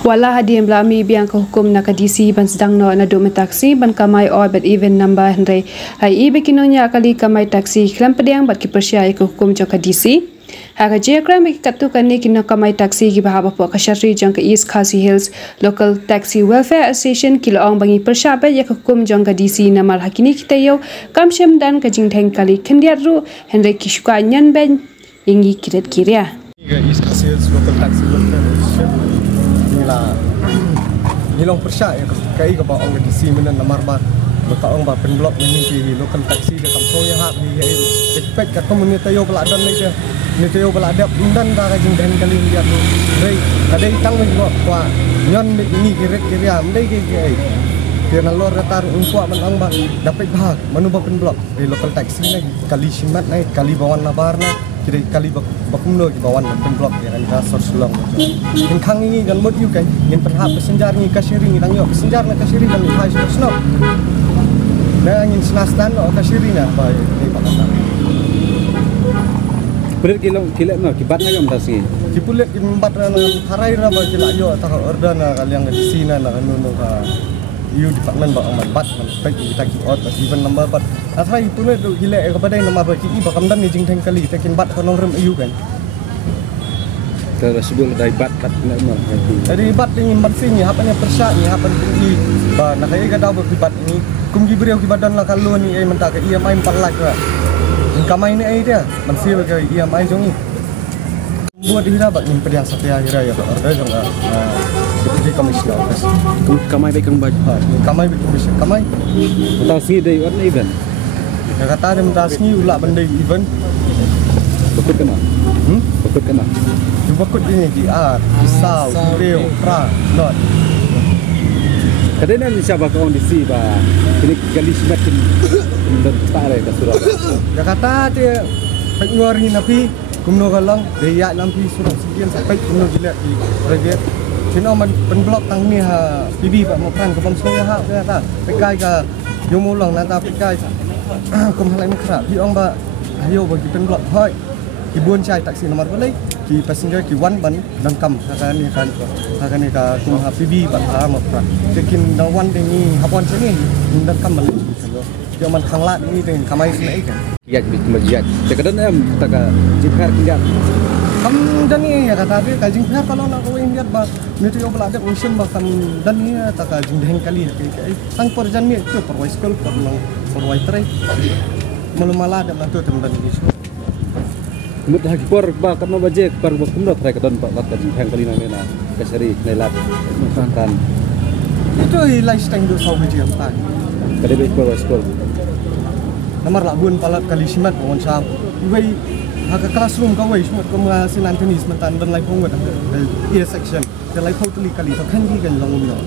Wala hadian belami biang ke hukum na kadisi ban sedang no na do taksi ban kamai or bat even number hendai hai I bekinonya kali kamai taksi klam pediang bat ki persia ke hukum jang kadisi haga jekra me katu kanne kina kamai taksi ki bahaba po kashari jang ke East Khasi Hills Local Taxi Welfare Association kilong bangi persia ba ya hukum jang kadisi na mal hakini kitayo kamshem dan kajing theng kali khendiat ru hendai kishka nyan ben ingi kiret kiria East Khasi Hills Local Taxi Welfare Association nilong persya ya kai ka ba ong di si menen namar ba ka ong ba pen blok ni ki local taxi de kam so ya ha ni ya expect ka community yo bala dan ni je ni yo bala da undan da ka jing den kali dia tu rei kadai tang ni ko kwa nyon ni ki ret ki ria mdai ki ai dia na lor retar unko man ong ba dapat bahag manu ba pen blok di local taxi ni kali simat nai kali bawan labar na kiri kali bakum lo ki bawan pen blok ya kan rasor sulong in khang ni gan mot yu kan in perhap pesenjar ni kasiri ni tang yo pesenjar na kasiri dan hai snow na ingin senastan o kasiri na ba ni pakata pulit kilek no kibat na kam tasi kipulet kimbat na harai ra ba kila yo ta order na kaliang di sina na kanu ka you department ba amat bat man pek kita ki out pas even number bat athai pulet do gile ka badai nama ba ki ba kam dan ni jing theng kali takin bat ka nong rem you kan terus sebelum dari bat na mo dari bat ni bat sini hapanya persya ni hapan tinggi ba na kay ka daw ba bat ni kum gi breu ki badan la kalu ni ai menta ka EMI 4 lakh ra kamai ni ai dia man si ba ka EMI jong ni buat dihira ba ni pediang satya hira ya order jong Deputy Commissioner office. Kamai baik kang baj. Kamai baik commission. Kamai. Tahu sih dari what event. Ya kata dia mentas ni ulah benda event. Bakut kena. Bakut kena. Bakut ini GR, pisau, beliau, pra, not. Kadang ni siapa kau di sini bah. Ini kali semakin tertarik ke surau. Ya kata dia pengeluarin napi kumno galang dia nampi surat sekian sampai kumno jelek di private. Sino man pen blok tang ni ha PB ba mo kan ko bang so ya ha ta pekai ka yo mo lang na ta pekai kum halai mukra pi ong ba ayo ba ki pen blok hoi ki buon chai taksi nomor balai ki passenger ki wan ban dang kam ka ni kan ka kum ha PB ba ha mo kan tekin dang wan ding ni hapon sini dang kam ban yo man khang lat ni ding kamai sini kan ya jadi kemudian sekadar em tak jipar kinjat kam dan ni ya kata dia kajing pihak kalau nak kau ingat bah ni tu yang belada urusan bah kam dan ni tak kajing dehen kali kayak tang perjan ni tu perwai school perwai tray malu malah ada tu teman ni semua kemudian lagi por bah karena bajek par kumdot tray kedon pak lat kajing dehen kali na kasari nelat makan itu lifestyle tu sau biji ampan kada baik perwai school nomor labuan palat kali simat mohon sahab ibai haka classroom ka wei smut ko ma sinan tenis mentan dan lai phong wet e section dan lai photally kali to khan gi gan long no